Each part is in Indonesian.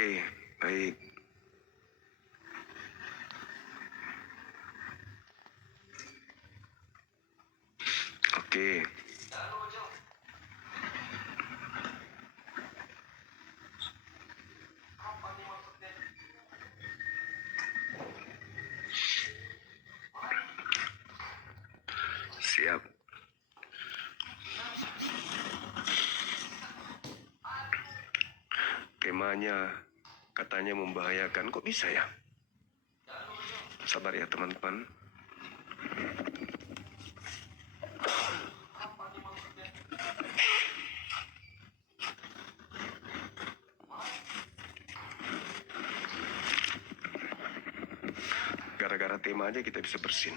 Oke, baik. Oke. Siap. Kemahnya katanya membahayakan. Kok bisa ya? Sabar ya teman-teman. Gara-gara tema aja kita bisa bersin.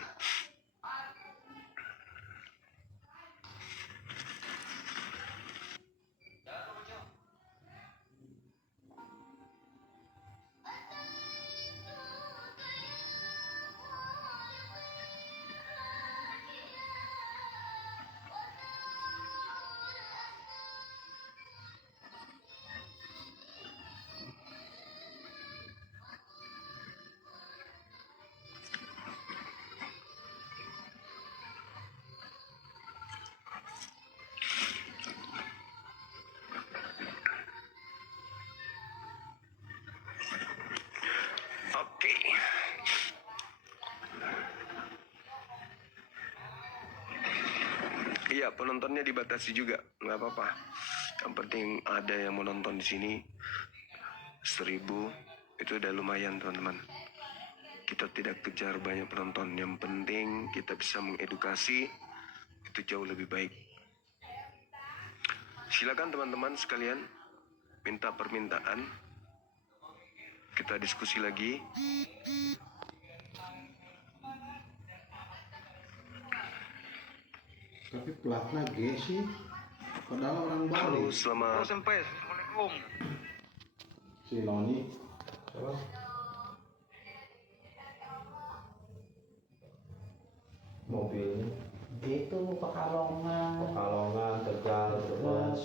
Oke. Iya, penontonnya dibatasi juga, nggak apa-apa. Yang penting ada yang mau nonton di sini. 1000 itu udah lumayan teman-teman. Kita tidak kejar banyak penonton. Yang penting kita bisa mengedukasi, itu jauh lebih baik. Silakan teman-teman sekalian minta permintaan. Kita diskusi lagi. Tapi pelatnya G sih, padahal orang Bali. Halo, selamat. Halo Senpai, Assalamualaikum. Si Noni. Apa? Mobilnya. Itu Pekalongan. Pekalongan, Tegal, Brebes,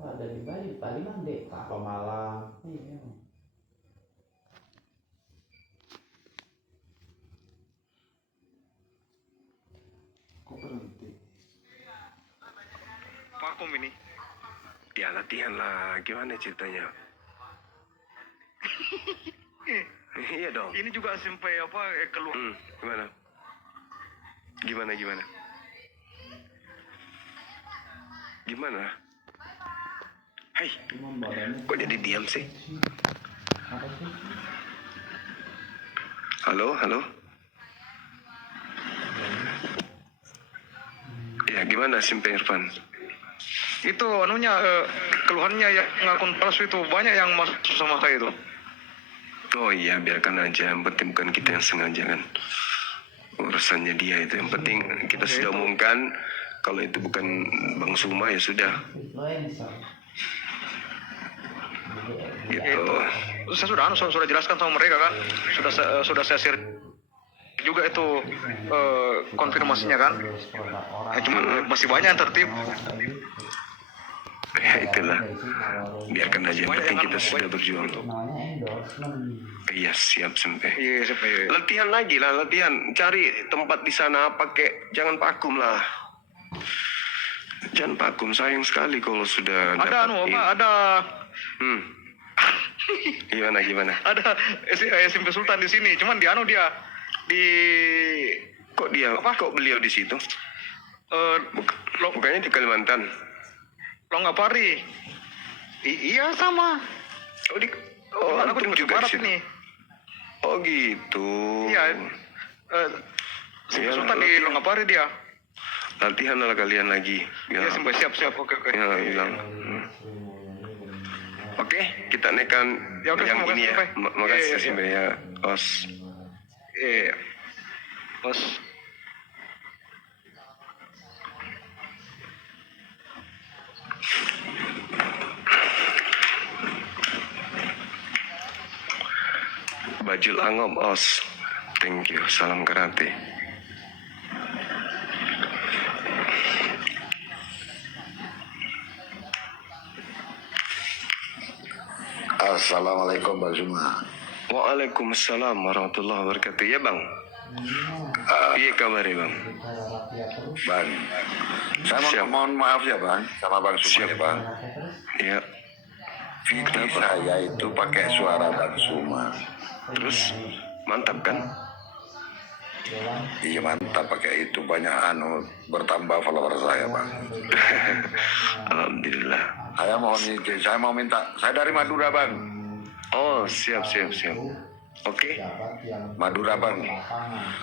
Ada di Bali, Bali Mande. Pemalang. Iya. Kok berhenti? Vakum ini. Ya latihan lah, gimana ceritanya? Iya dong. Ini juga Senpai keluar. Gimana? Gimana? Hai, Emang badannya kok jadi diam sih? Apa sih? Halo. Ya gimana Simpe Irfan? Itu anunya keluhannya yang akun palsu itu banyak yang masuk sama saya itu. Oh iya, biarkan aja. Yang penting bukan kita yang sengaja kan. Urusannya dia itu. Yang penting kita sudah umumkan. Kalau itu bukan Bang Suma ya sudah. Influencer. Gitu. Saya sudah jelaskan sama mereka kan. Sudah saya share juga itu konfirmasinya kan. Cuma masih banyak yang tertib. Ya itulah. Biarkan aja. Yang penting kita sudah berjuang. Namanya endorsement. Iya siap Simpe. Iya, Senpai. Latihan lagi lah, latihan. Cari tempat di sana pakai. Jangan vakum lah. Jangan vakum, sayang sekali kalau sudah Ada ada Gimana? ada SMP Sultan di sini. Cuman dia di Kok beliau di situ? Bukannya di Kalimantan. Longapari. Iya sama. Oh, Aku antum di juga di barat situ. ini. Oh gitu. Iya. SMP Sultan di Longapari dia. Latihan lah kalian lagi. Iya, Senpai, siap. Oke. Ya hilang. Oke, kita naikkan Ya, oke, yang makasih, ini ya. Simpe. Makasih Iya. Simpe ya. Os. Iya. Bos. Bajul Angom Os. Thank you. Salam karate. Assalamualaikum Bang Zuma. Waalaikumsalam warahmatullahi wabarakatuh. Ya bang. Iya kabarnya bang. Bang, saya Siap. mohon maaf ya Bang, sama Bang Zuma Siap. ya Bang. Ya. Video saya itu pakai suara Bang Zuma. Terus mantap kan? Iya mantap pakai itu, banyak bertambah follower saya Bang. Alhamdulillah. Saya mohon izin, saya mau minta, saya dari Madura Bang. Oh siap. Oke. Madura Bang.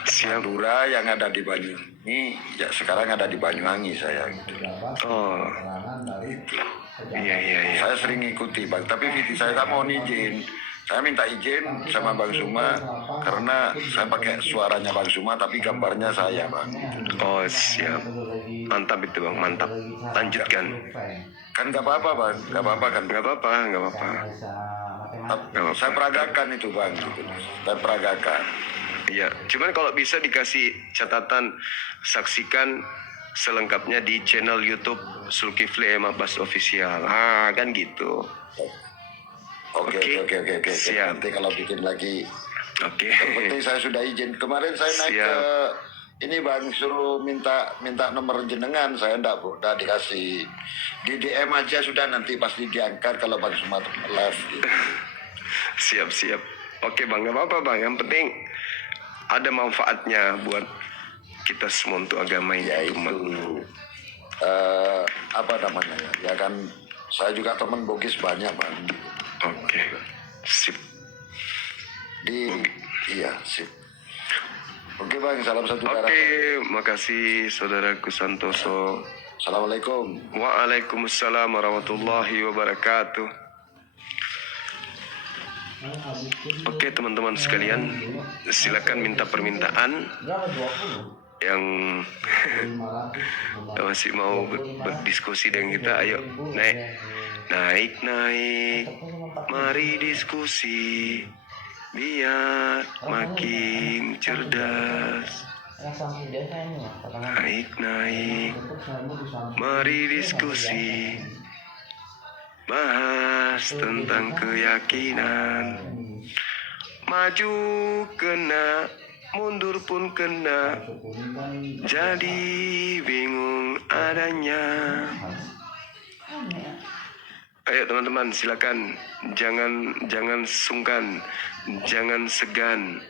Siap. Madura yang ada di Banyuwangi, ya sekarang ada di Banyuwangi saya gitu. Oh. Iya. Saya sering ngikuti Bang, tapi video saya mohon izin. Saya minta izin sama Bang Zuma karena saya pakai suaranya Bang Zuma tapi gambarnya saya Bang. Oh siap. Mantap itu bang. Mantap. Lanjutkan. Kan nggak apa-apa Bang, nggak apa-apa kan. Nggak apa-apa. Saya peragakan itu Bang, gitu. Saya peragakan. Iya. Cuman kalau bisa dikasih catatan, saksikan selengkapnya di channel YouTube Zulkifli M Abbas Official. Kan gitu. Oke. Siap. Nanti kalau bikin lagi. Oke. Yang penting saya sudah izin. Kemarin saya naik Siap. ke ini Bang, suruh minta nomor jenengan, saya enggak dikasih. Di DM aja sudah, nanti pasti diangkat kalau Bang Zuma live gitu. Siap. Oke bang, nggak apa-apa bang. Yang penting ada manfaatnya buat kita semua untuk agama ini. Ya itu apa namanya ya kan, saya juga teman Bugis banyak Bang. Oke. Sip. Iya sip. Oke Bang, salam satu darah. Oke, makasih saudaraku Santoso. Assalamualaikum. Waalaikumsalam warahmatullahi wabarakatuh. Oke teman-teman sekalian, silakan minta permintaan yang masih mau berdiskusi dengan kita. Ayo naik, mari diskusi biar makin cerdas. Naik, mari diskusi, bahas tentang keyakinan. Maju kena, mundur pun kena, jadi bingung adanya. Ayo teman-teman, silakan, jangan sungkan, jangan segan.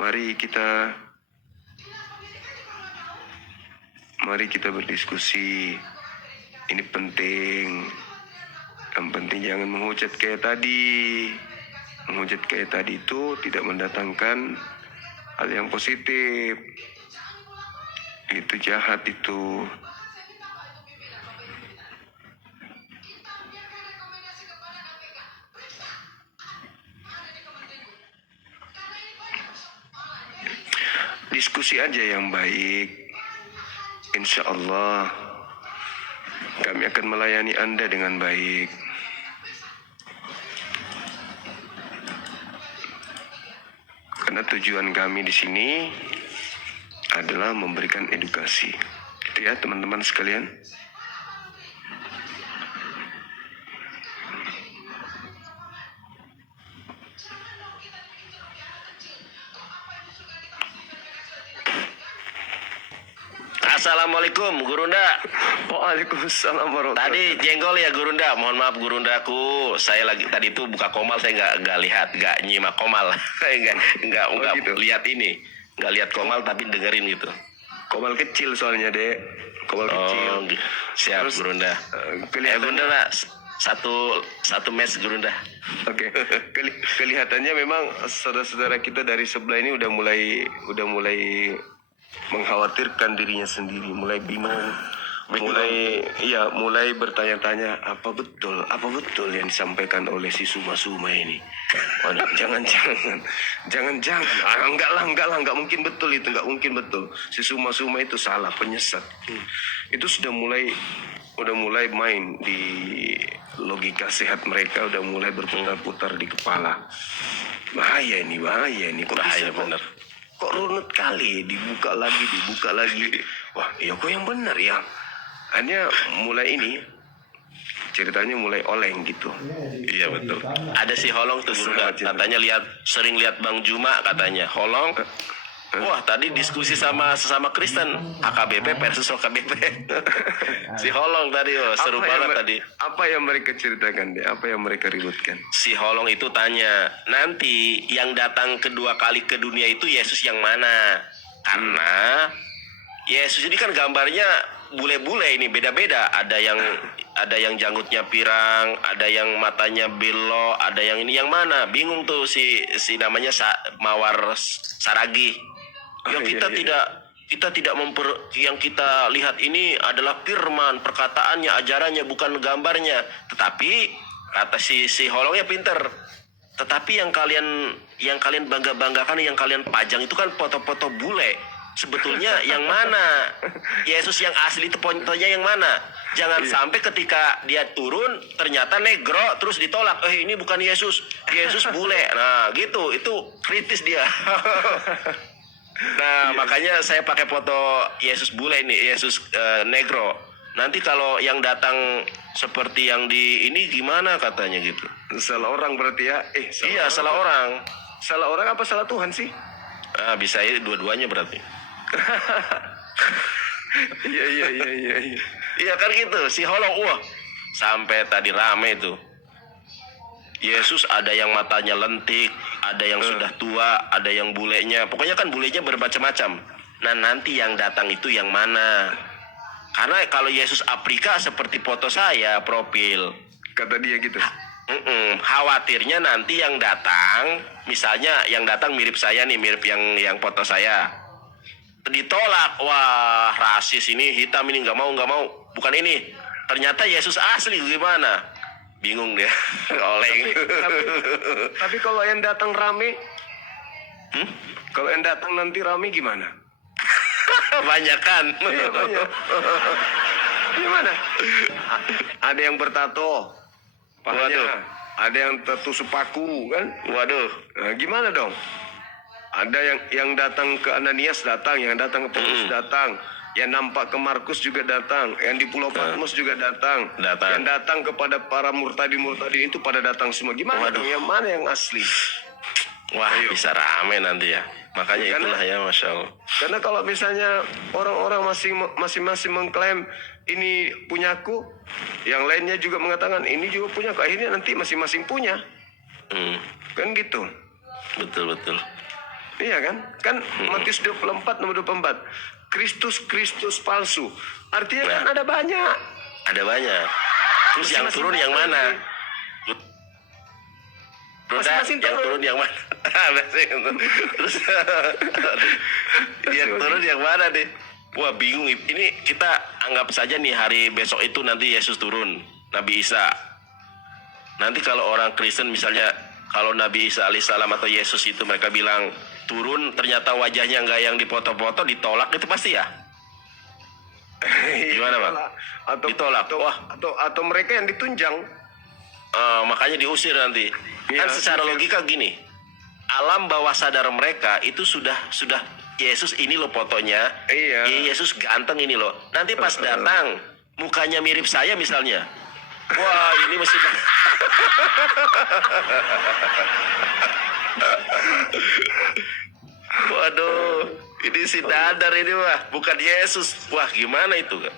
Mari kita berdiskusi. Ini penting. Yang penting jangan menghujat kayak tadi. Menghujat kayak tadi itu tidak mendatangkan hal yang positif. Itu jahat itu. Diskusi aja yang baik. Insya Allah kami akan melayani Anda dengan baik. Karena tujuan kami di sini adalah memberikan edukasi. Gitu ya teman-teman sekalian. Assalamualaikum Gurunda. Waalaikumsalam warahmatullahi Tadi jengkol ya Gurunda. Mohon maaf Gurundaku. Saya lagi tadi itu buka komal, saya nggak lihat, nggak nyimak komal. Saya nggak gitu. lihat ini, nggak lihat komal tapi dengerin gitu. Komal kecil soalnya dek. Komal kecil. Siap Terus, Gurunda. kelihatan- Gurunda nak, satu match Gurunda. Oke. Kelihatannya memang saudara-saudara kita dari sebelah ini udah mulai mengkhawatirkan dirinya sendiri, mulai bingung, mulai bertanya-tanya apa betul yang disampaikan oleh si Suma ini. Oh, jangan, enggak mungkin betul itu, enggak mungkin betul. Si Suma itu salah, penyesat. Itu sudah mulai main di logika sehat mereka, udah mulai berputar-putar di kepala. Bahaya ini. Kok Bahaya bisa, bener. Kok runut kali, dibuka lagi. Wah, iya kok yang benar ya. Hanya mulai ini ceritanya mulai oleng gitu. Iya betul. Ada si Holong tuh Gurunda, katanya sering lihat Bang Juma katanya. Holong, wah tadi diskusi sama sesama Kristen, AKBP versus OKBP. Si Holong tadi, seru banget tadi. Apa yang mereka ceritakan deh? Apa yang mereka ributkan? Si Holong itu tanya, nanti yang datang kedua kali ke dunia itu Yesus yang mana? Karena Yesus ini kan gambarnya bule-bule ini beda-beda. Ada yang janggutnya pirang, ada yang matanya belok, ada yang ini yang mana? Bingung tuh si namanya Mawar Saragi. Ya kita tidak yang kita lihat ini adalah firman, perkataannya, ajarannya, bukan gambarnya. Tetapi kata si Holongnya pinter. Tetapi yang kalian bangga-banggakan, yang kalian pajang itu kan foto-foto bule. Sebetulnya yang mana? Yesus yang asli itu fotonya yang mana? Jangan sampai ketika dia turun ternyata negro terus ditolak. Ini bukan Yesus, Yesus bule. Nah gitu, itu kritis dia. Nah makanya saya pakai foto Yesus bule ini, Yesus negro. Nanti kalau yang datang seperti yang di ini gimana katanya gitu. Salah orang berarti ya? Iya salah orang. Salah orang apa salah Tuhan sih? Bisa dua-duanya berarti. Iya. Iya kan gitu, si Holong, wah sampai tadi rame itu. Yesus ada yang matanya lentik, ada yang sudah tua, ada yang bulenya. Pokoknya kan bulenya bermacam-macam. Nah nanti yang datang itu yang mana? Karena kalau Yesus Afrika seperti foto saya, profil. Kata dia gitu. Khawatirnya nanti yang datang, misalnya yang datang mirip saya nih, mirip yang foto saya. Ditolak, wah rasis ini, hitam ini, nggak mau, bukan ini. Ternyata Yesus asli gimana? Bingung dia. Oleh. Tapi kalau yang datang rame, kalau yang datang nanti rame gimana? Banyak kan? Iya, banyak. Gimana? Ada yang bertato, pahanya. Waduh. Ada yang tato sepaku kan? Waduh. Nah, gimana dong? Ada yang datang ke Ananias datang, yang datang ke Paulus datang, yang nampak ke Markus juga datang, yang di Pulau Patmos juga datang, yang datang kepada para murtadin itu pada datang semua. Gimana dong? Yang mana yang asli? Wah, bisa rame nanti ya. Makanya itulah ya, Masya Allah. Karena kalau misalnya orang-orang masing-masing mengklaim ini punyaku, yang lainnya juga mengatakan ini juga punyaku, akhirnya nanti masing-masing punya. Kan gitu. Betul. Iya kan? Kan Matius 24 nomor 24. Kristus palsu. Artinya kan ada banyak. Ada banyak. Terus yang turun yang mana? Masing-masing yang turun yang mana? Terus yang turun yang mana deh? Wah bingung. Ini kita anggap saja nih hari besok itu nanti Yesus turun, Nabi Isa. Nanti kalau orang Kristen misalnya, kalau Nabi Isa alaihissalam atau Yesus itu mereka bilang turun, ternyata wajahnya nggak yang dipoto-foto, ditolak, itu pasti ya? Gimana Bang? Ditolak. Atau mereka yang ditunjang. Makanya diusir nanti. Kan secara logika gini, alam bawah sadar mereka itu sudah Yesus ini loh fotonya. Iya. Yesus ganteng ini loh. Nanti pas datang mukanya mirip saya misalnya. Wah ini mesti. Waduh, ini si Dadar ini wah, bukan Yesus. Wah gimana itu kan?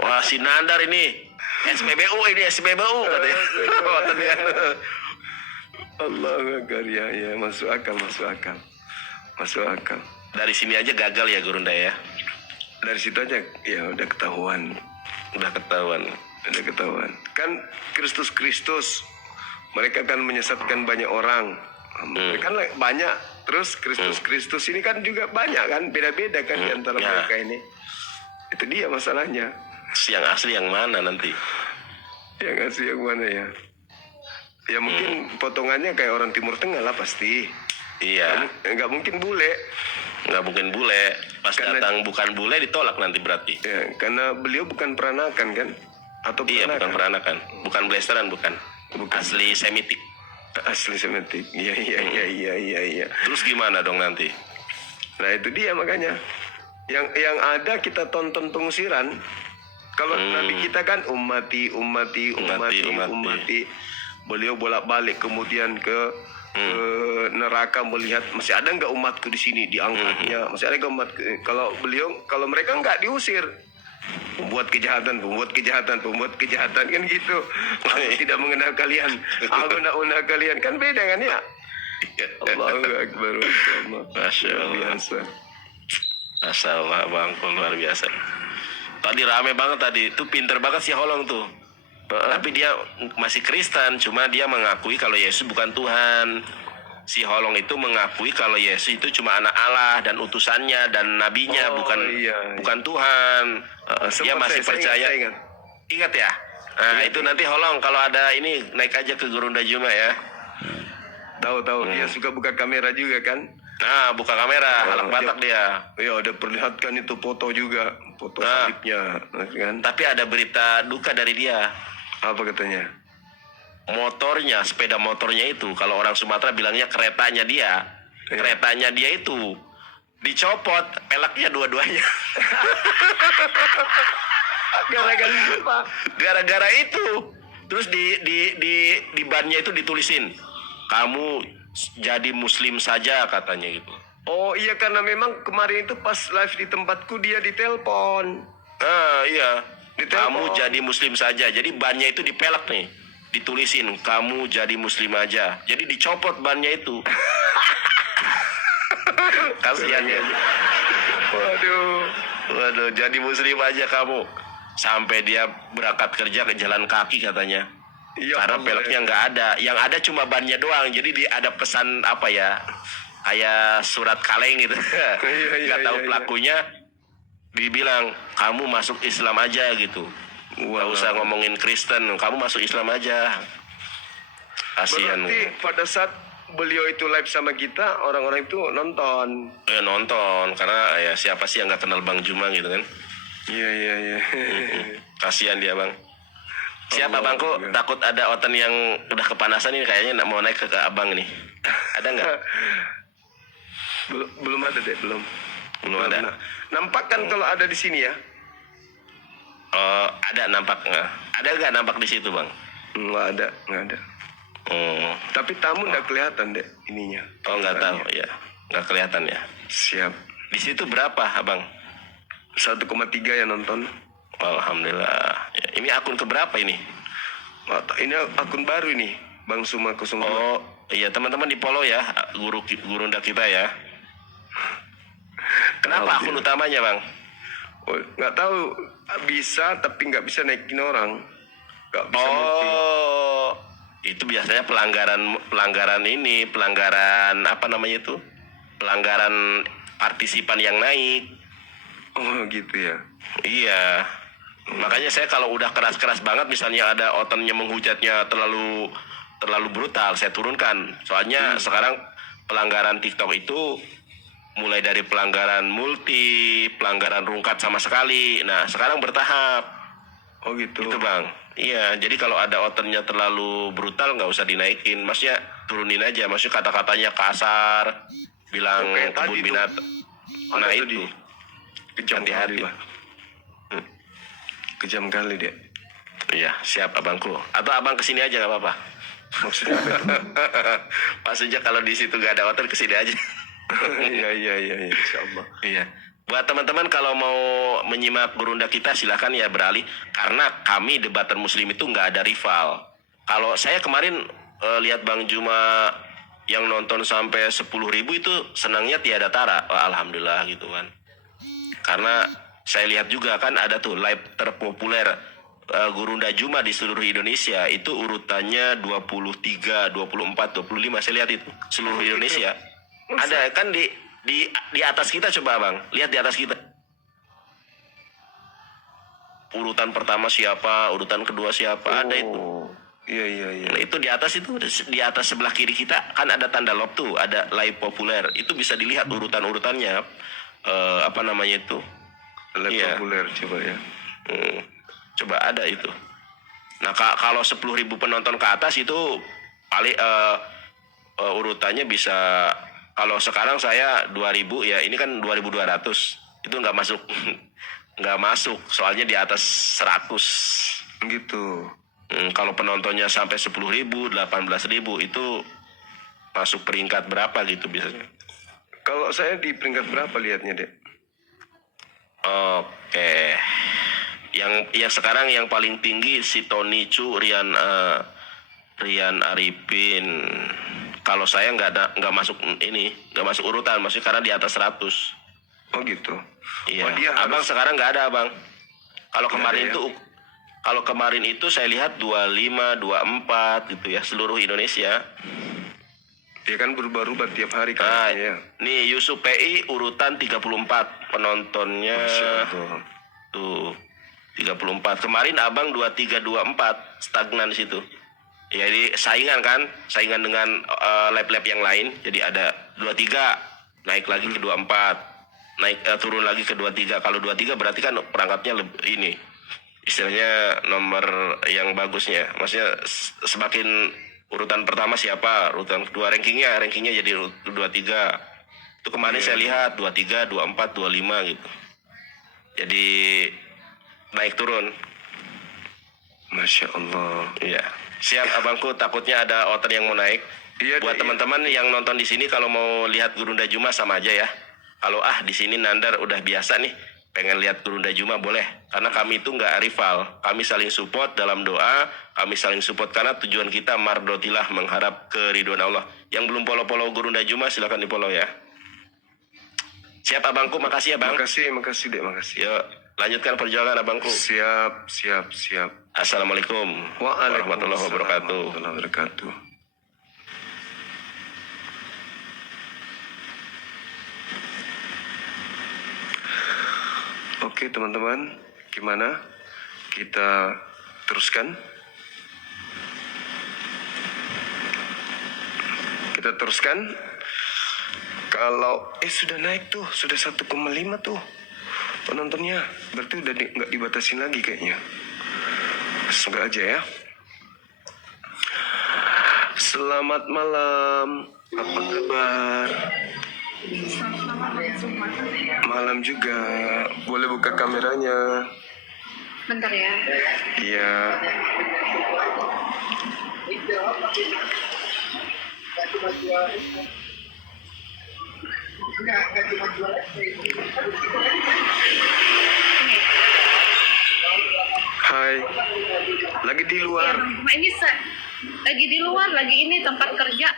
Wah si Nandar ini SPBU katanya. Allah Akbar, ya masuk akal. Dari sini aja gagal ya Gurunda ya. Dari situ aja ya udah ketahuan. Kan Kristus mereka kan menyesatkan banyak orang. Kan banyak. Terus Kristus ini kan juga banyak kan, beda-beda kan di antara mereka ini. Itu dia masalahnya. Yang asli yang mana nanti? Yang asli yang mana ya? Ya mungkin potongannya kayak orang Timur Tengah lah pasti. Iya. Nggak mungkin bule. Pas datang bukan bule ditolak nanti berarti. Ya, karena beliau bukan peranakan kan? Atau peranakan? Iya bukan peranakan, bukan blasteran bukan. Asli Semitik. Iya. Terus gimana dong nanti? Nah itu dia makanya. Yang ada kita tonton pengusiran. Kalau Nabi kita kan ummati. Beliau bolak-balik kemudian ke neraka melihat masih ada nggak umatku di sini, diangkatnya masih ada nggak umatku. Kalau mereka nggak diusir, pembuat kejahatan kan gitu. Aku tidak mengenal kalian, aku tidak mengenal kalian, kan beda kan ya. Allahu Akbar. Masya Allah. Biasa. Masya Allah bang, luar biasa. Tadi rame banget tadi, itu pinter banget si Holong tuh. Tapi dia masih Kristen, cuma dia mengakui kalau Yesus bukan Tuhan. Si Holong itu mengakui kalau Yesus itu cuma anak Allah dan utusannya dan nabinya, bukan Tuhan. Dia masih percaya. Saya Ingat ya? Nah itu nanti Holong kalau ada ini naik aja ke Gurunda Juma ya. Tahu dia suka buka kamera juga kan. Nah buka kamera, halak Batak dia. Ya udah perlihatkan itu foto juga, foto salibnya kan. Tapi ada berita duka dari dia. Apa katanya? Motornya, sepeda motornya itu, kalau orang Sumatera bilangnya keretanya dia. Keretanya dia itu dicopot, peleknya dua-duanya. Gara-gara apa? Gara-gara itu. Terus di bannya itu ditulisin, kamu jadi muslim saja katanya gitu. Oh iya, karena memang kemarin itu pas live di tempatku dia ditelepon. Iya. Ditelepon. Kamu jadi muslim saja. Jadi bannya itu dipelek nih. Ditulisin, kamu jadi muslim aja. Jadi dicopot bannya itu. Kasihan ya. Waduh, jadi muslim aja kamu. Sampai dia berangkat kerja ke jalan kaki katanya. Iya, karena peleknya nggak ada, yang ada cuma bannya doang. Jadi ada pesan apa ya, kayak surat kaleng gitu. Nggak tahu pelakunya, dibilang kamu masuk Islam aja gitu. Nggak usah ngomongin Kristen, kamu masuk Islam aja. Kasihan. Berarti pada saat beliau itu live sama kita, orang-orang itu nonton. Ya nonton, karena ya siapa sih yang nggak kenal Bang Juma gitu kan? Iya. Kasihan dia bang. Siapa bang kok takut ada oten yang udah kepanasan ini, kayaknya mau naik ke abang nih. Ada nggak? Belum ada deh, belum ada. Nampak kan kalau ada di sini ya? Oh ada nampak nggak? Ada nggak nampak di situ bang? Nggak ada. Tapi tamu nggak kelihatan deh ininya. Oh nggak tahu ya, nggak kelihatan ya. Siap. Di situ berapa abang? 1,3 yang nonton. Alhamdulillah. Ya, ini akun keberapa ini? Ini akun baru ini, Bang Suma 02. Oh iya, teman-teman di follow ya, gurunda kita ya. Kenapa akun utamanya bang? Oh, nggak tahu, bisa tapi nggak bisa naikin orang. Nggak bisa naikin. Itu biasanya pelanggaran ini, pelanggaran apa namanya itu? Pelanggaran partisipan yang naik. Oh gitu ya. Iya. Makanya saya kalau udah keras-keras banget, misalnya ada otennya menghujatnya terlalu brutal, saya turunkan. Soalnya sekarang pelanggaran TikTok itu mulai dari pelanggaran multi, pelanggaran rungkat sama sekali. Nah, sekarang bertahap. Oh gitu. Itu bang. Iya, jadi kalau ada otennya terlalu brutal nggak usah dinaikin. Maksudnya turunin aja. Maksudnya kata-katanya kasar, bilang kebun binatang. Nah itu. Kejam kali, Pak. Kejam kali dia. Iya, siap abangku. Atau abang kesini aja nggak apa-apa. Maksudnya apa itu? Maksudnya kalau di situ nggak ada oten, kesini aja. Iya, insyaallah. Iya. Buat teman-teman kalau mau menyimak gurunda kita silahkan ya beralih, karena kami debatan muslim itu nggak ada rival. Kalau saya kemarin lihat Bang Juma yang nonton sampai 10.000 itu senangnya tiada tara. Wah, alhamdulillah gitu kan. Karena saya lihat juga kan ada tuh live terpopuler Gurunda Juma di seluruh Indonesia, itu urutannya 23, 24, 25, saya lihat itu seluruh Indonesia. Ada kan di atas kita, coba Bang, lihat di atas kita. Urutan pertama siapa, urutan kedua siapa, ada itu. Iya. Nah, itu di atas sebelah kiri kita kan ada tanda love tuh, ada live populer. Itu bisa dilihat urutan-urutannya. Apa namanya itu? Live populer coba ya. Coba ada itu. Nah, kalau 10.000 penonton ke atas itu paling urutannya bisa, kalau sekarang saya 2.000 ya, ini kan 2.200. Itu nggak masuk nggak masuk, soalnya di atas 100. Gitu. Kalau penontonnya sampai 10.000, 18.000 itu masuk peringkat berapa gitu biasanya? Kalau saya di peringkat berapa lihatnya, Dek? Oke. Yang sekarang yang paling tinggi si Tony Chu, Rian Arifin. Kalau saya nggak masuk nggak masuk urutan, maksudnya karena di atas 100. Oh gitu. Iya. Oh, dia Abang harus- sekarang nggak ada, Abang. Kalau Nggak kemarin ada, ya? kalau kemarin itu saya lihat 25, 24 gitu ya, seluruh Indonesia. Dia kan berubah-ubah tiap hari kan. Nah, Ya. nih Yusuf PI urutan 34 penontonnya. Masya Allah. Tuh 34. Kemarin Abang 23, 24 stagnan di situ. Jadi saingan dengan lab-lab yang lain. Jadi ada 23 naik lagi ke 24, turun lagi ke 23. Kalau 23 berarti kan perangkatnya ini istilahnya nomor yang bagusnya. Maksudnya semakin urutan pertama siapa, urutan kedua rankingnya jadi 23. Itu kemarin saya lihat 23, 24, 25 gitu. Jadi naik turun. Masya Allah. Iya. Siap abangku, takutnya ada outer yang mau naik. Iya, Buat iya. teman-teman yang nonton di sini kalau mau lihat Gurunda Juma sama aja ya. Kalau di sini Nandar udah biasa nih, pengen lihat Gurunda Juma boleh. Karena kami itu nggak rival. Kami saling support dalam doa, kami saling support karena tujuan kita mardotilah, mengharap keridhaan Allah. Yang belum follow Gurunda Juma silakan di-follow ya. Siap abangku, makasih ya bang. Makasih Dek, makasih. Yuk, lanjutkan perjalanan abangku. Siap. Assalamualaikum warahmatullahi wabarakatuh. Warahmatullahi wabarakatuh. Oke teman-teman, gimana? Kita teruskan. Kalau sudah naik tuh, sudah 1,5 tuh penontonnya. Berarti udah nggak dibatasin lagi kayaknya. Semoga aja ya. Selamat malam. Apa kabar? Malam juga. Boleh buka kameranya. Bentar ya. Iya. Hai. Lagi di Ya, luar. ini lagi di luar, lagi ini tempat kerja.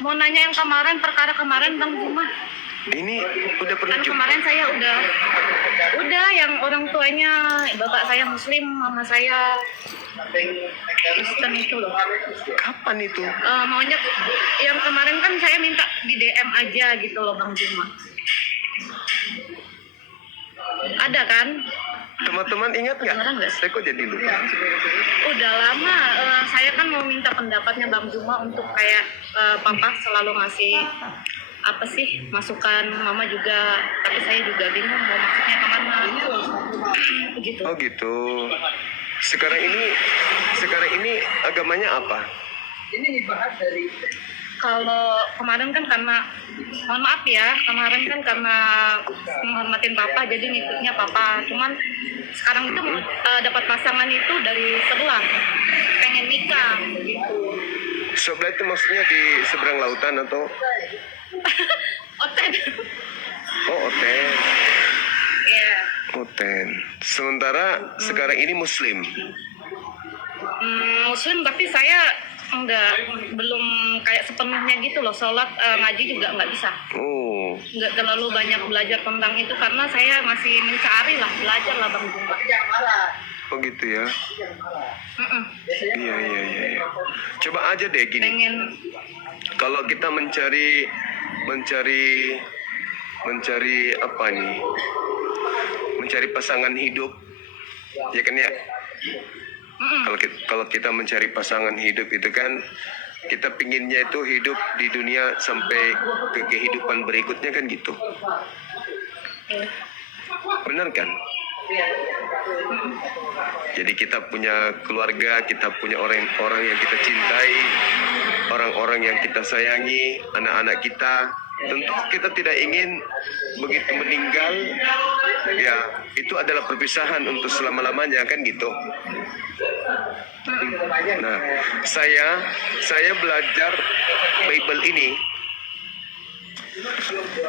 Mau nanya yang kemarin, perkara kemarin Bang Juma. Ini udah pernah Kan jumpa. kemarin saya udah yang orang tuanya, bapak saya Muslim, mama saya Kristen itu loh. Kapan itu? Maunya yang kemarin kan saya minta di DM aja gitu loh Bang Juma. Ada kan? Teman-teman ingat nggak? Beneran nggak sih? Saya kok jadi lupa. Udah lama, saya kan mau minta pendapatnya Bang Juma untuk kayak papa selalu ngasih apa sih masukan, mama juga, tapi saya juga bingung mau masuknya kemana gitu. Oh gitu. Sekarang ini agamanya apa? Kalau kemarin kan karena, mohon maaf ya, kemarin kan karena menghormatin papa jadi ngikutnya papa. Cuman sekarang itu dapat pasangan itu dari sebelah, pengen nikah gitu. Sebelah itu maksudnya di seberang lautan atau? Oten. Oh, Oten. Iya. Oten. Sementara sekarang ini Muslim. Muslim tapi saya belum kayak sepenuhnya gitu loh, sholat ngaji juga nggak bisa, Oh, nggak terlalu banyak belajar tentang itu karena saya masih mencari lah, belajar lah Bang Jumba. oh gitu ya. Mm-mm. Iya. Coba aja deh gini. Pengen Kalau kita mencari apa nih? Mencari pasangan hidup, ya kan ya? Kalau kita mencari pasangan hidup itu kan kita pinginnya itu hidup di dunia sampai ke kehidupan berikutnya kan gitu. Benar kan? Jadi kita punya keluarga, kita punya orang-orang yang kita cintai, orang-orang yang kita sayangi, anak-anak kita. Tentu kita tidak ingin begitu meninggal ya itu adalah perpisahan untuk selama-lamanya, kan gitu. Nah, saya belajar Bible ini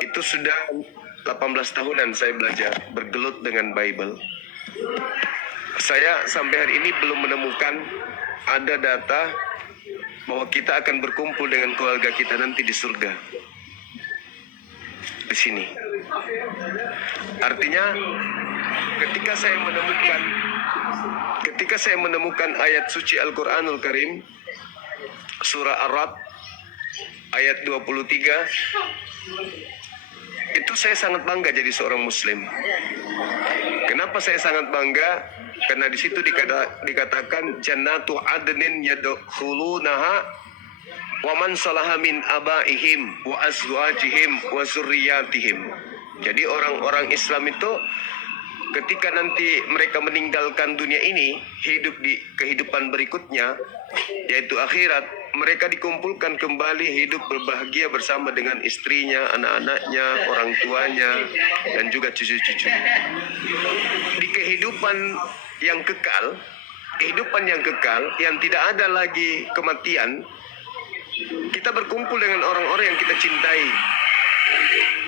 itu sudah 18 tahunan saya belajar bergelut dengan Bible. Saya sampai hari ini belum menemukan ada data bahwa kita akan berkumpul dengan keluarga kita nanti di surga. Di sini. Artinya ketika saya menemukan ayat suci Al-Qur'anul Karim surah Ar-Ra'd ayat 23, itu saya sangat bangga jadi seorang muslim. Kenapa saya sangat bangga? Karena di situ dikatakan jannatu adnin yadkhulunaha wa man salaha min abaihim wa azwajihim wa zurriyatihim. Jadi orang-orang Islam itu ketika nanti mereka meninggalkan dunia ini, hidup di kehidupan berikutnya yaitu akhirat, mereka dikumpulkan kembali hidup berbahagia bersama dengan istrinya, anak-anaknya, orang tuanya, dan juga cucu-cucu. Di kehidupan yang kekal yang tidak ada lagi kematian, kita berkumpul dengan orang-orang yang kita cintai.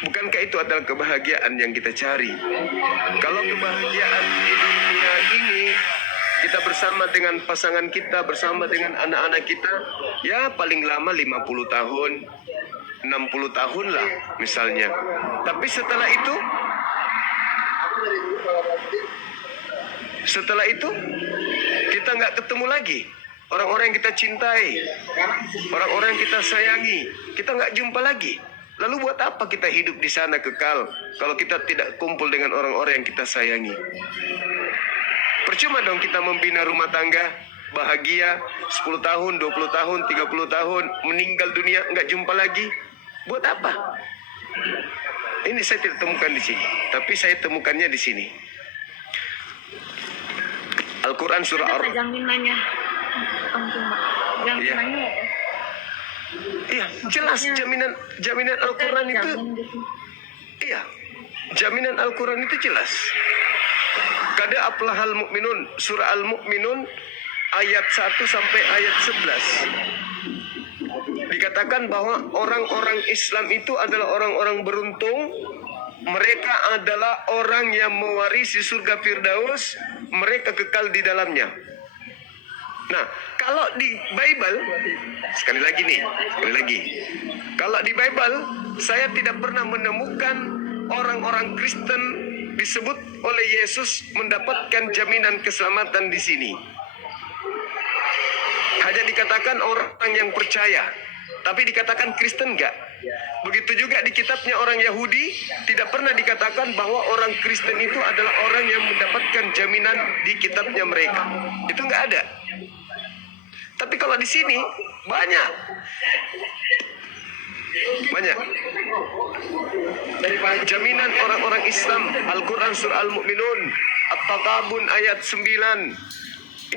Bukankah itu adalah kebahagiaan yang kita cari? Kalau kebahagiaan di dunia ini kita bersama dengan pasangan kita, bersama dengan anak-anak kita, ya paling lama 50 tahun, 60 tahun lah misalnya. Tapi setelah itu kita nggak ketemu lagi orang-orang yang kita cintai, orang-orang yang kita sayangi, kita nggak jumpa lagi. Lalu buat apa kita hidup di sana kekal kalau kita tidak kumpul dengan orang-orang yang kita sayangi? Percuma dong kita membina rumah tangga bahagia 10 tahun, 20 tahun, 30 tahun, meninggal dunia nggak jumpa lagi. Buat apa? Ini saya tidak temukan di sini, tapi saya temukannya di sini. Al-Quran surah Ar-Ra'd. Jaminannya, jaminannya. Iya, jelas jaminan Al-Quran itu. Iya, jaminan Al-Quran itu jelas. Qad aflahal mu'minun, surah Al-Mu'minun ayat 1 sampai ayat 11. Dikatakan bahwa orang-orang Islam itu adalah orang-orang beruntung. Mereka adalah orang yang mewarisi surga Firdaus, mereka kekal di dalamnya. Nah, kalau di Bible, sekali lagi. Kalau di Bible, saya tidak pernah menemukan orang-orang Kristen disebut oleh Yesus mendapatkan jaminan keselamatan di sini. Hanya dikatakan orang yang percaya, tapi dikatakan Kristen enggak. Begitu juga di kitabnya orang Yahudi, tidak pernah dikatakan bahwa orang Kristen itu adalah orang yang mendapatkan jaminan di kitabnya mereka. Itu enggak ada. Tapi kalau di sini banyak. Jaminan orang-orang Islam. Al-Quran surah Al-Mu'minun At-Taghabun ayat 9.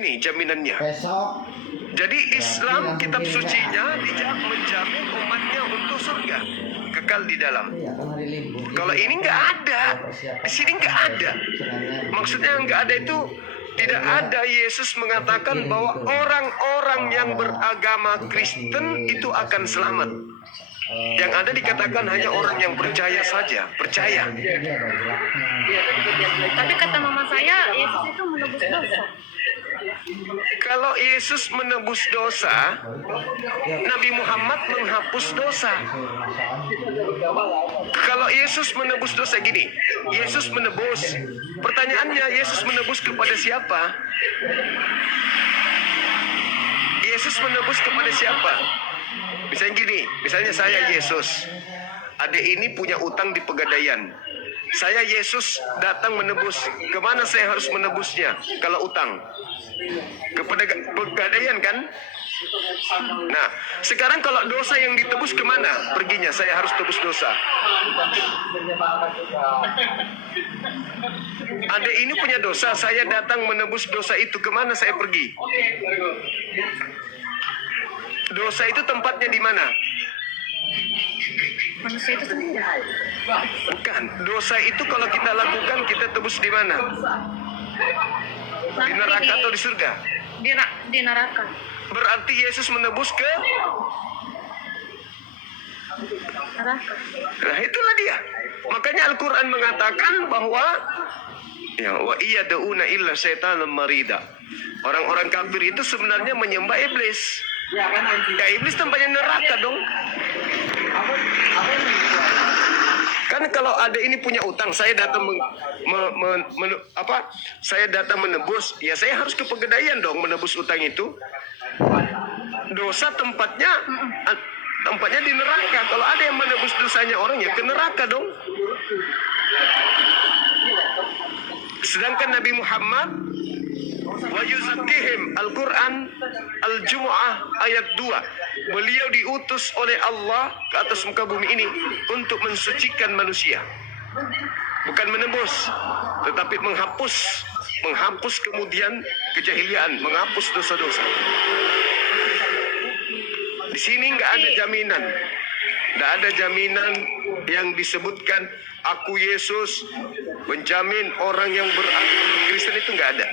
Ini jaminannya. Besok Jadi Islam kitab sucinya menjamin umatnya untuk surga, kekal di dalam. kan hari libur. Kalau ini nggak ada, di sini nggak ada. Maksudnya nggak ada itu tidak ada. Yesus mengatakan bahwa orang-orang yang beragama Kristen itu akan selamat. Yang ada dikatakan hanya orang yang percaya saja, percaya. Tapi kata mama saya, Yesus itu menebus dosa. Kalau Yesus menebus dosa, Nabi Muhammad menghapus dosa. Kalau Yesus menebus dosa gini, Yesus menebus. Pertanyaannya, Yesus menebus kepada siapa? Yesus menebus kepada siapa? Misalnya gini, misalnya saya Yesus. Adik ini punya utang di Pegadaian. Saya Yesus datang menebus. Kemana saya harus menebusnya kalau utang? Kepada Pegadaian kan? Nah, sekarang kalau dosa yang ditebus kemana perginya? Saya harus tebus dosa. Adik ini punya dosa, saya datang menebus dosa itu, kemana saya pergi? Dosa itu tempatnya di mana? manusia itu sendiri. Bukan. Dosa itu kalau kita lakukan, kita tebus di mana? Di neraka atau di surga? Di neraka. Berarti Yesus menebus ke Neraka. Nah, itulah dia. Makanya Al-Quran mengatakan bahwa ya wa iyad'una illa syaitanan marida. Orang-orang kafir itu sebenarnya menyembah iblis. Ya iblis tempatnya neraka dong. Kan kalau ada ini punya utang, saya datang saya datang menebus, ya saya harus ke Pegadaian dong menebus utang itu. Dosa tempatnya di neraka. Kalau ada yang menebus dosanya orang, ya ke neraka dong. Sedangkan Nabi Muhammad wa yuzakkihim, Al-Quran Al-Jumu'ah ayat 2, beliau diutus oleh Allah ke atas muka bumi ini untuk mensucikan manusia, bukan menebus, tetapi menghapus kemudian kejahilian, menghapus dosa-dosa. Di sini nggak ada jaminan yang disebutkan aku Yesus menjamin orang yang beragama Kristen, itu nggak ada.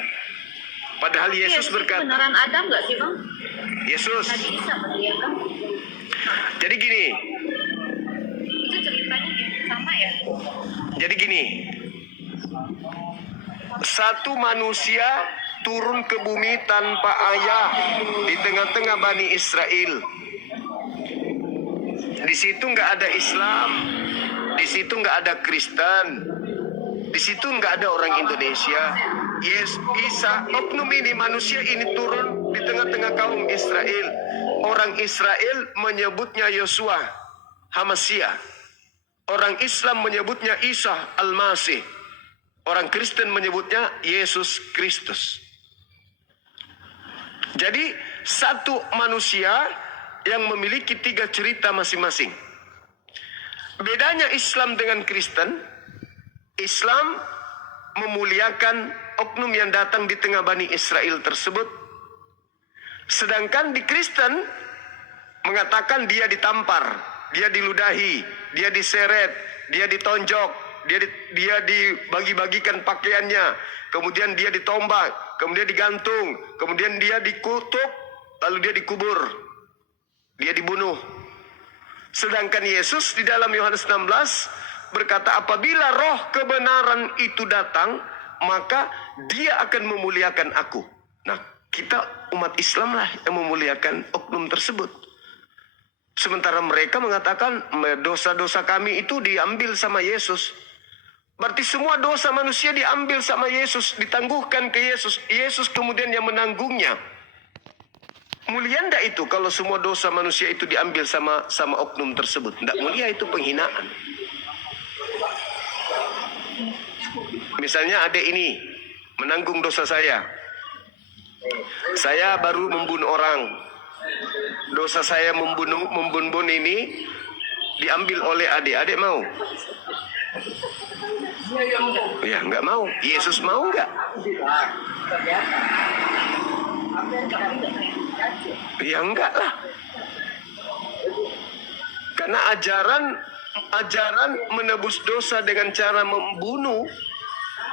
Padahal Yesus berkata, beneran ada nggak sih bang? Yesus. Nabi Isa dia kan? Jadi gini. Itu ceritanya sama ya? Jadi gini. Satu manusia turun ke bumi tanpa ayah di tengah-tengah Bani Israel. Di situ nggak ada Islam, di situ nggak ada Kristen, di situ nggak ada orang Indonesia. Isa, oknum ini, manusia ini turun di tengah-tengah kaum Israel. Orang Israel menyebutnya Yosua, Hamasia. Orang Islam menyebutnya Isa Al-Masih. Orang Kristen menyebutnya Yesus Kristus. Jadi satu manusia yang memiliki 3 cerita masing-masing. Bedanya Islam dengan Kristen, Islam memuliakan oknum yang datang di tengah Bani Israel tersebut. Sedangkan di Kristen mengatakan dia ditampar, dia diludahi, dia diseret, dia ditonjok, dia dibagi-bagikan pakaiannya, kemudian dia ditombak, kemudian digantung, kemudian dia dikutuk, lalu dia dikubur, dia dibunuh. Sedangkan Yesus di dalam Yohanes 16 berkata, apabila roh kebenaran itu datang, maka dia akan memuliakan aku. Nah, kita umat Islam lah yang memuliakan oknum tersebut. Sementara mereka mengatakan dosa-dosa kami itu diambil sama Yesus. Berarti semua dosa manusia diambil sama Yesus, ditangguhkan ke Yesus. Yesus kemudian yang menanggungnya. Mulia enggak itu kalau semua dosa manusia itu diambil sama oknum tersebut? Enggak mulia, itu penghinaan. Misalnya adik ini menanggung dosa saya. Saya baru membunuh orang. Dosa saya membunuh ini diambil oleh adik. Adik mau? Ya, enggak mau. Yesus mau enggak? Ya enggak lah. Karena ajaran menebus dosa dengan cara membunuh,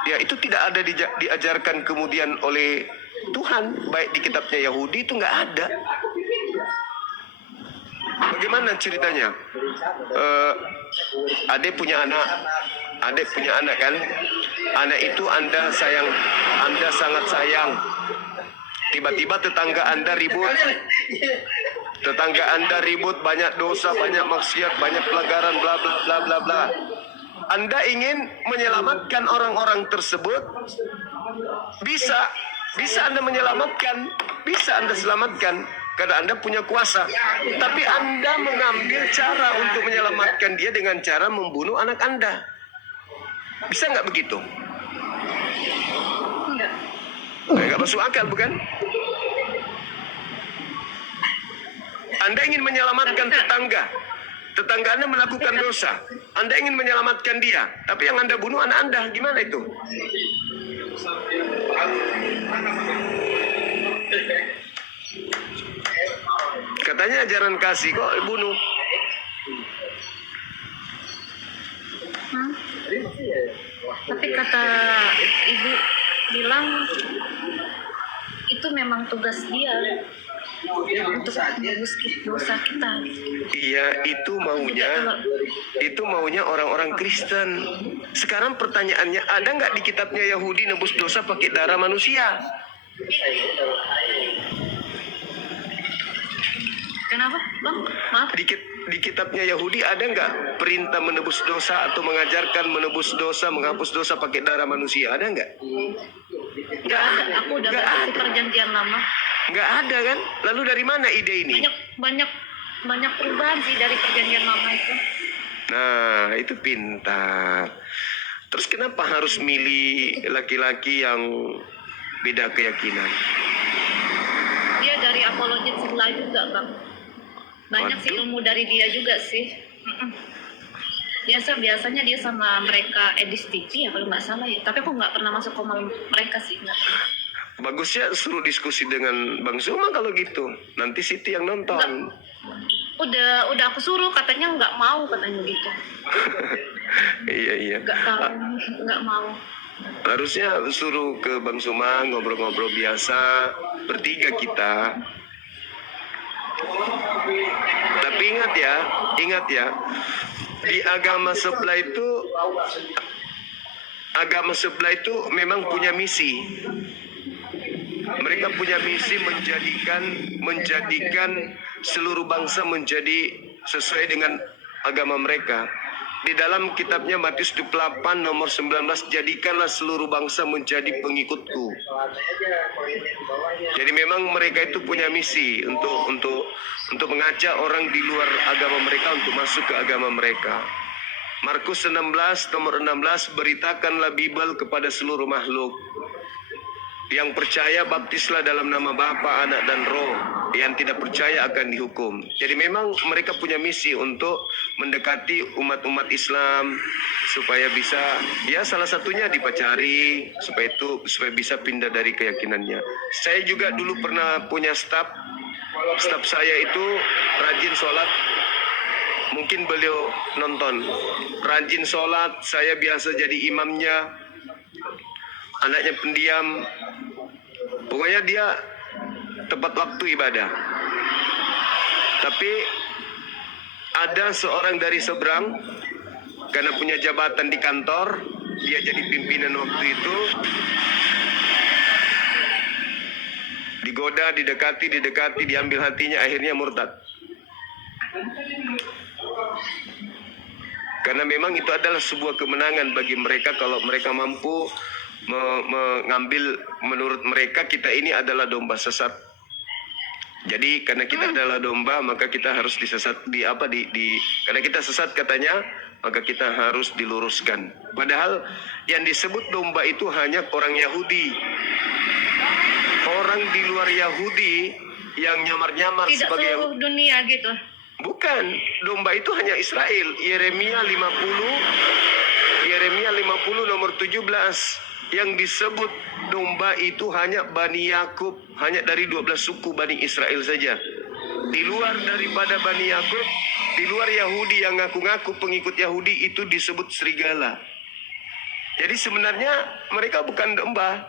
ya itu tidak ada diajarkan kemudian oleh Tuhan. Baik di kitabnya Yahudi itu enggak ada. Bagaimana ceritanya? Adik punya anak kan? Anak itu Anda sangat sayang. Tiba-tiba tetangga Anda ribut, banyak dosa, banyak maksiat, banyak pelanggaran, bla bla bla bla bla. Anda ingin menyelamatkan orang-orang tersebut, bisa Anda menyelamatkan, bisa Anda selamatkan karena Anda punya kuasa. Tapi Anda mengambil cara untuk menyelamatkan dia dengan cara membunuh anak Anda. Bisa nggak begitu? Enggak. Nggak masuk akal, bukan? Anda ingin menyelamatkan tetangga Anda melakukan dosa. Anda ingin menyelamatkan dia, tapi yang Anda bunuh anak Anda. Gimana itu? Katanya ajaran kasih, kok bunuh. Tapi kata ibu bilang itu memang tugas dia untuk menebus dosa kita. Iya, itu maunya orang-orang Kristen. Sekarang pertanyaannya, ada nggak di kitabnya Yahudi nebus dosa pakai darah manusia? Kenapa, Bang? Maaf. Di kitabnya Yahudi ada nggak perintah menebus dosa atau mengajarkan menebus dosa, menghapus dosa pakai darah manusia? Ada nggak? Nggak ada. Aku udah Nggak baca ada. perjanjian lama. Nggak ada kan? Lalu dari mana ide ini? Banyak perubahan sih dari perjanjian lama itu. Nah, itu pintar. Terus kenapa harus milih laki-laki yang beda keyakinan? Dia dari apologet sebelah juga, Bang. Banyak sih Waduh. ilmu dari dia juga sih. Biasanya dia sama mereka Edis TV ya kalau nggak salah ya. Tapi aku nggak pernah masuk komal mereka sih. Nggak pernah. Bagusnya suruh diskusi dengan Bang Zuma kalau gitu. Nanti Siti yang nonton. Udah aku suruh, katanya nggak mau, katanya gitu. Iya. Nggak mau. Harusnya suruh ke Bang Zuma ngobrol-ngobrol biasa. Bertiga kita. Tapi ingat ya. Di agama sebelah itu memang punya misi. Mereka punya misi menjadikan seluruh bangsa menjadi sesuai dengan agama mereka. Di dalam kitabnya Matius 28 nomor 19, jadikanlah seluruh bangsa menjadi pengikutku. Jadi memang mereka itu punya misi untuk mengajak orang di luar agama mereka untuk masuk ke agama mereka. Markus 16 nomor 16, beritakanlah Bible kepada seluruh makhluk. Yang percaya baptislah dalam nama Bapa, Anak dan Roh. Yang tidak percaya akan dihukum. Jadi memang mereka punya misi untuk mendekati umat-umat Islam supaya bisa, ya salah satunya dipacari supaya bisa pindah dari keyakinannya. Saya juga dulu pernah punya staf saya itu rajin sholat. Mungkin beliau nonton. Rajin sholat, saya biasa jadi imamnya. Anaknya pendiam. Pokoknya dia tepat waktu ibadah. Tapi ada seorang dari seberang, karena punya jabatan di kantor, dia jadi pimpinan waktu itu. Digoda, didekati, diambil hatinya, akhirnya murtad. Karena memang itu adalah sebuah kemenangan bagi mereka kalau mereka mampu mengambil, menurut mereka kita ini adalah domba sesat. Jadi karena kita adalah domba, maka kita harus disesat karena kita sesat katanya, maka kita harus diluruskan. Padahal yang disebut domba itu hanya orang Yahudi. Orang di luar Yahudi yang nyamar-nyamar Tidak sebagai seluruh dunia gitu. bukan, domba itu hanya Israel. Yeremia 50 nomor 17. Yang disebut domba itu hanya Bani Yakub, hanya dari 12 suku Bani Israel saja. Di luar daripada Bani Yakub, di luar Yahudi yang ngaku-ngaku pengikut Yahudi itu disebut serigala. Jadi sebenarnya mereka bukan domba,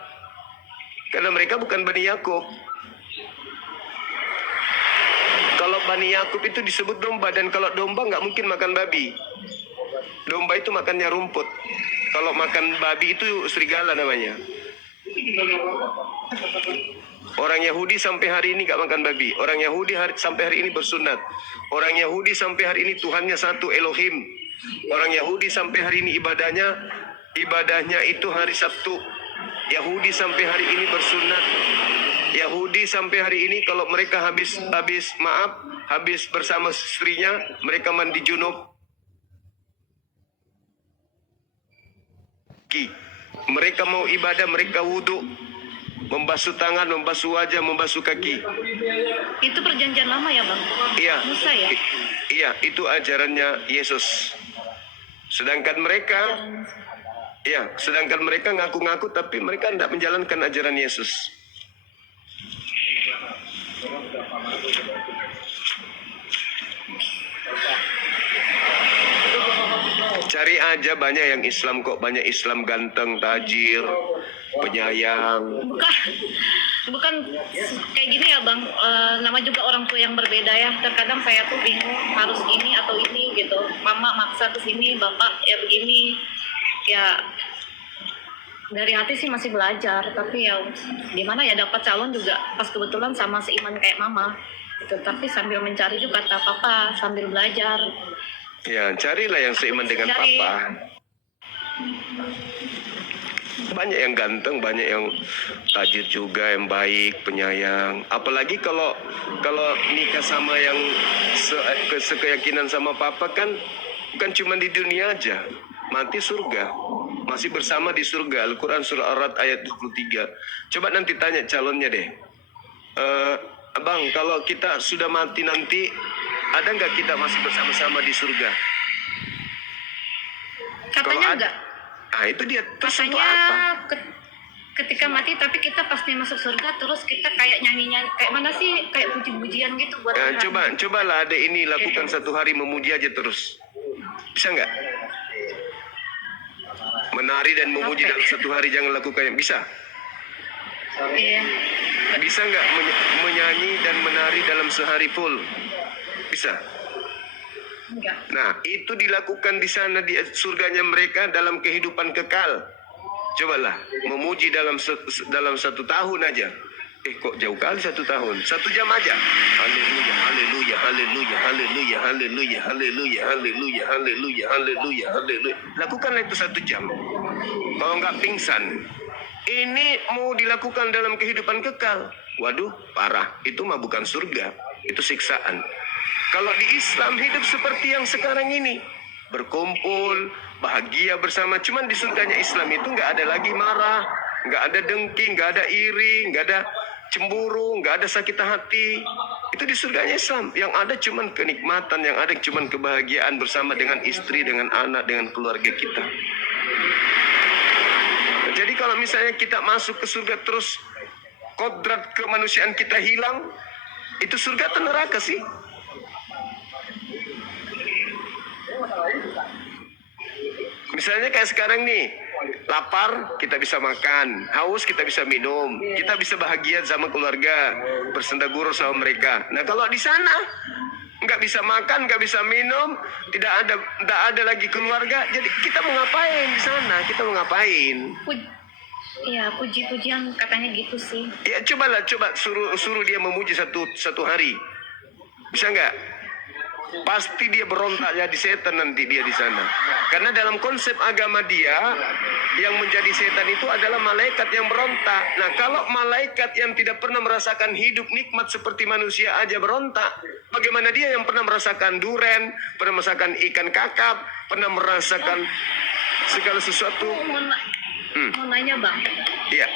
karena mereka bukan Bani Yakub. Kalau Bani Yakub itu disebut domba, dan kalau domba nggak mungkin makan babi. Domba itu makannya rumput. Kalau makan babi itu serigala namanya. Orang Yahudi sampai hari ini nggak makan babi. Orang Yahudi sampai hari ini bersunat. Orang Yahudi sampai hari ini Tuhannya satu, Elohim. Orang Yahudi sampai hari ini ibadahnya itu hari Sabtu. Yahudi sampai hari ini bersunat. Yahudi sampai hari ini kalau mereka habis bersama istrinya, mereka mandi junub. Mereka mau ibadah, mereka wudhu, membasuh tangan, membasuh wajah, membasuh kaki. Itu perjanjian lama ya, Bang? Iya. Musa ya? Iya, itu ajarannya Yesus. Sedangkan mereka ngaku-ngaku tapi mereka tidak menjalankan ajaran Yesus. Cari aja banyak yang Islam kok, banyak Islam ganteng, tajir, penyayang. Bukan kayak gini ya bang. Nama juga orang tua yang berbeda ya. Terkadang saya tuh bingung harus ini atau ini gitu. Mama maksa ke sini, bapak ya begini. Ya dari hati sih masih belajar, tapi ya gimana ya, dapat calon juga pas kebetulan sama seiman kayak mama gitu. Tapi sambil mencari juga kata papa sambil belajar. Ya, carilah yang seiman dengan Cari. papa. Banyak yang ganteng, banyak yang tajir juga, yang baik, penyayang. Apalagi kalau nikah sama yang sekeyakinan sama papa kan bukan cuma di dunia aja, mati surga. Masih bersama di surga. Al-Quran surah Ar-Ra'd ayat 23. Coba nanti tanya calonnya deh. Bang, kalau kita sudah mati nanti, ada nggak kita masih bersama-sama di surga? Katanya Kalau enggak. Ah, itu dia. Terus untuk Katanya apa? ketika mati tapi kita pasti masuk surga, terus kita kayak nyanyi-nyanyi kayak mana sih, kayak puji-pujian gitu buat Tuhan. Cobalah adek ini lakukan satu hari memuji aja terus. Bisa nggak? Menari dan memuji Oke. dalam satu hari, jangan lakukan yang bisa. Iya. Bisa nggak menyanyi dan menari dalam sehari full? Bisa. Enggak. Nah, itu dilakukan di sana di surganya mereka dalam kehidupan kekal. Cobalah memuji dalam 1 tahun aja. Kok jauh kali 1 tahun? 1 jam aja. Haleluya, haleluya, haleluya, haleluya, haleluya, haleluya, haleluya, haleluya, haleluya, haleluya. Lakukanlah itu 1 jam. Kalau nggak pingsan. Ini mau dilakukan dalam kehidupan kekal. Waduh, parah. Itu mah bukan surga. Itu siksaan. Kalau di Islam hidup seperti yang sekarang ini, berkumpul, bahagia bersama. Cuman di surganya Islam itu nggak ada lagi marah, nggak ada dengki, nggak ada iri, nggak ada cemburu, nggak ada sakit hati. Itu di surganya Islam. Yang ada cuman kenikmatan, yang ada cuman kebahagiaan bersama dengan istri, dengan anak, dengan keluarga kita. Jadi kalau misalnya kita masuk ke surga terus kodrat kemanusiaan kita hilang, itu surga atau neraka sih? Misalnya kayak sekarang nih, lapar kita bisa makan, haus kita bisa minum, kita bisa bahagia sama keluarga, bersendagurau sama mereka. Nah kalau di sana nggak bisa makan, nggak bisa minum, tidak ada lagi keluarga, jadi kita mau ngapain di sana? Kita mau ngapain? Iya, puji-pujian katanya gitu sih. Ya coba suruh dia memuji satu hari, bisa nggak? Pasti dia berontak jadi setan nanti dia di sana. Karena dalam konsep agama dia, yang menjadi setan itu adalah malaikat yang berontak. Nah, kalau malaikat yang tidak pernah merasakan hidup nikmat seperti manusia aja berontak, bagaimana dia yang pernah merasakan duren, pernah merasakan ikan kakap, pernah merasakan segala sesuatu? Mau nanya bang. Iya.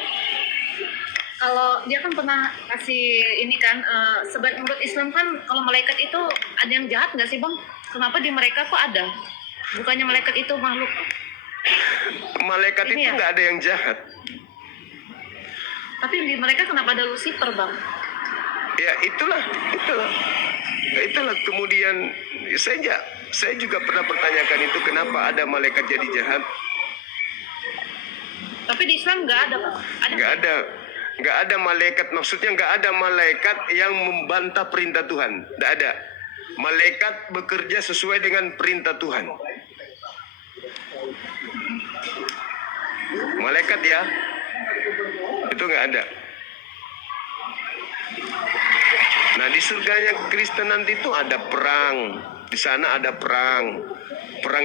Kalau dia kan pernah kasih ini kan, sebagai menurut Islam kan kalau malaikat itu ada yang jahat nggak sih bang? Kenapa di mereka kok ada? Bukannya malaikat itu makhluk? Malaikat Ini itu ya? nggak ada yang jahat. Tapi di mereka kenapa ada Lucifer bang? Ya itulah. Kemudian saya juga pernah pertanyakan itu, kenapa ada malaikat jadi jahat? Tapi di Islam nggak ada bang? Nggak ada malaikat, maksudnya nggak ada malaikat yang membantah perintah Tuhan. Nggak ada. Malaikat bekerja sesuai dengan perintah Tuhan. Malaikat ya, itu nggak ada. Nah di surganya Kristen nanti itu ada perang. Di sana ada perang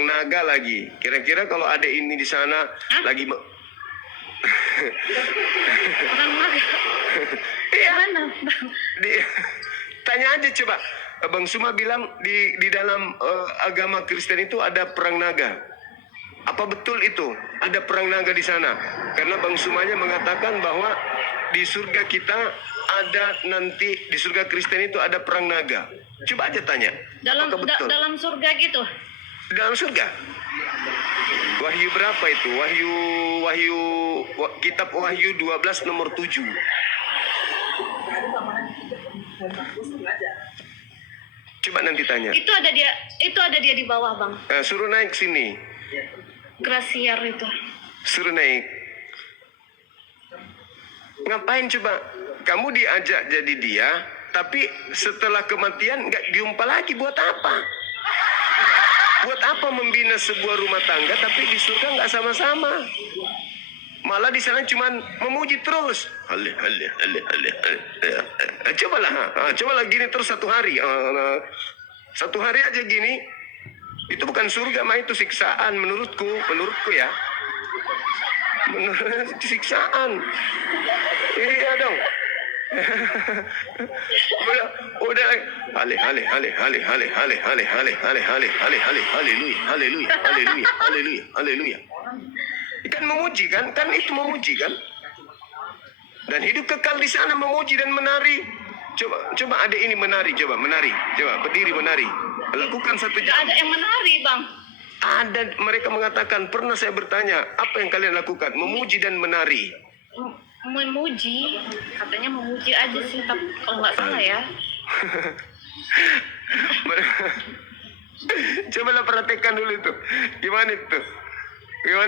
naga lagi. Kira-kira kalau ada ini di sana lagi Orang naga? Iya. Mana bang? Tanya aja coba. Bang Suma bilang di dalam agama Kristen itu ada perang naga. Apa betul itu? Ada perang naga di sana? Karena Bang Sumanya mengatakan bahwa di surga kita ada nanti, di surga Kristen itu ada perang naga. Coba aja tanya. Apakah betul? Dalam surga gitu? Dalam surga. Wahyu berapa itu? Kitab Wahyu 12 nomor 7. Coba nanti tanya. Itu ada dia di bawah bang. Suruh naik sini. Grasiar itu. Suruh naik. Ngapain coba? Kamu diajak jadi dia, tapi setelah kematian nggak jumpa lagi. Buat apa? Buat apa membina sebuah rumah tangga tapi di surga nggak sama-sama? Malah di sana cuman memuji terus. Cobalah gini terus satu hari. Satu hari aja gini. Itu bukan surga, mah itu siksaan menurutku ya. Menurut siksaan. Iya dong. udah haleluya. Kan memuji kan itu memuji kan, dan hidup kekal di sana memuji dan menari. Coba ada ini menari, coba berdiri menari, lakukan 1 Gak jam. ada yang menari, Bang. Ada, mereka mengatakan, pernah saya bertanya, apa yang kalian lakukan? Memuji dan menari. Memuji, katanya memuji aja sih, tapi kalau nggak salah ya. Cobalah perhatikan dulu itu. Gimana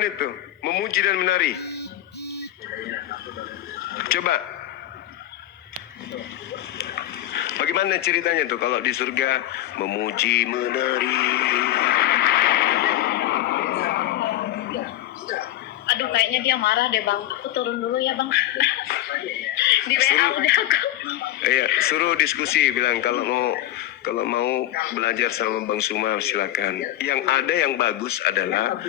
itu? Memuji dan menari. Coba. Bagaimana ceritanya tuh kalau di surga memuji menari? Aduh, kayaknya dia marah deh, Bang. Aku turun dulu ya, Bang. Di WA udah aku. Iya, suruh diskusi, bilang kalau mau belajar sama Bang Suma silakan. Yang ada yang bagus adalah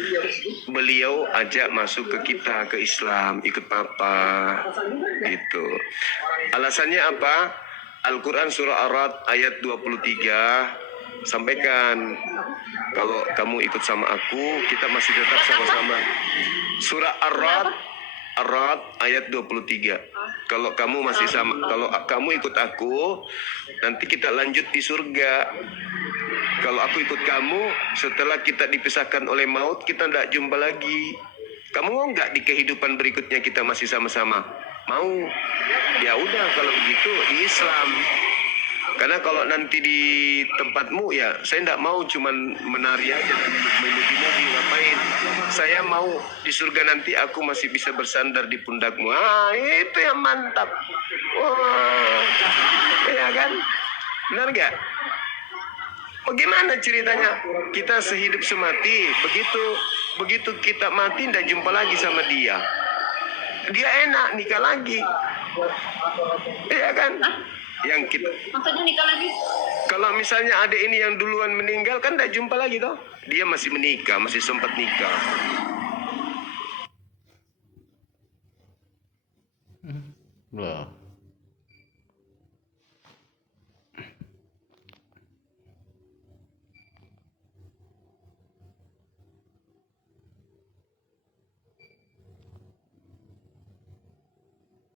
beliau ajak masuk ke kita, ke Islam, ikut papa gitu. Alasannya apa? Al-Quran surah Ar-Ra'd ayat 23 sampaikan, kalau kamu ikut sama aku, kita masih tetap sama-sama. Surah Ar-Ra'd ayat 23. Kalau kamu masih sama, kalau kamu ikut aku, nanti kita lanjut di surga. Kalau aku ikut kamu, setelah kita dipisahkan oleh maut, kita tidak jumpa lagi. Kamu mau nggak di kehidupan berikutnya kita masih sama-sama? Mau? Ya udah, kalau begitu di Islam. Karena kalau nanti di tempatmu, ya saya tidak mau cuman menari aja dan memuji-muji, ngapain? Saya mau di surga nanti aku masih bisa bersandar di pundakmu. Itu yang mantap. Wah, ya kan? Benar nggak? Bagaimana ceritanya? Kita sehidup semati, begitu kita mati tidak jumpa lagi sama dia. Dia enak nikah lagi. Iya kan? Yang kita, Maksudnya nikah lagi? kalau misalnya ada ini yang duluan meninggal kan tidak jumpa lagi toh. Dia masih menikah, masih sempat nikah.